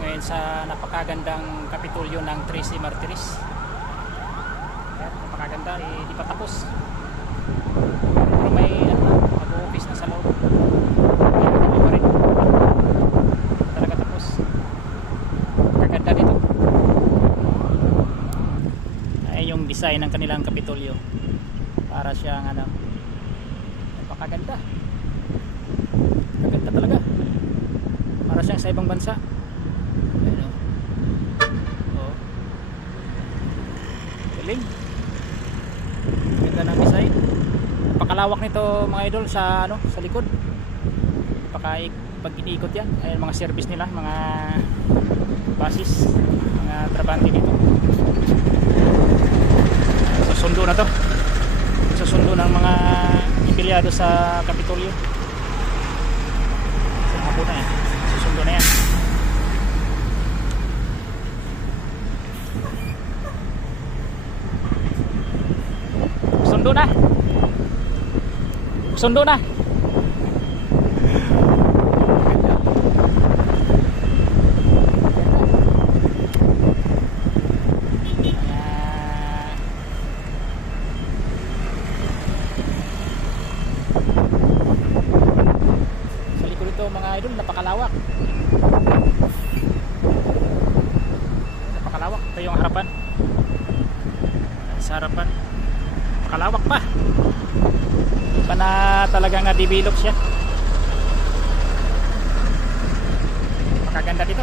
ngayon sa napakagandang Kapitolyo ng Tracy Martires. Ayan, napakaganda, di pa tapos. Pero may mag-o-office na sa loob. Hindi pa rin talaga tapos. Napakaganda dito. Ay yung design ng kanilang Kapitolyo. Para siyang napakaganda. Napakaganda talaga. Para siyang sa ibang bansa. Ayan, oh. Galing. Ganda ng design. Napakalawak nito mga idol sa sa likod. Pag iniikot yan, ayun mga service nila, mga basis, mga trabante dito. Susundo na to. Susundo ng mga empleyado sa Kapitolyo. Sa hapon na susundo na yan. Sundo na. Sundo na. Sa likod ito mga idol, napakalawak. Napakalawak. Ito yung harapan. Sa harapan. Napakalawak pa. Pa na talagang na-develop siya. Makaganda dito.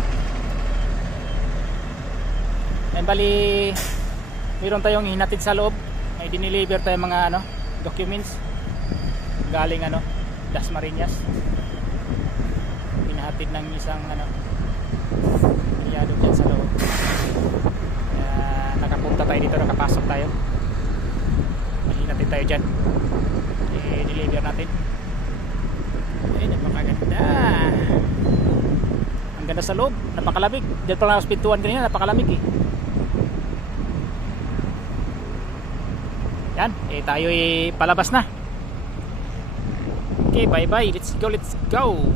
And bali meron tayong hinatid sa loob. May dineliver tayong mga documents galing Das Marinas. Pinahatid ng isang empleyado dyan sa loob. Kaya nakapunta tayo dito, nakapasok tayo. May hinatid tayo dyan. I-deliver natin. Ayun, napakaganda. Ang ganda sa loob, napakalamig. Dito pala sa pintuan kanina, napakalamig eh. Yan, tayo palabas na. Okay, bye bye. Let's go, let's go.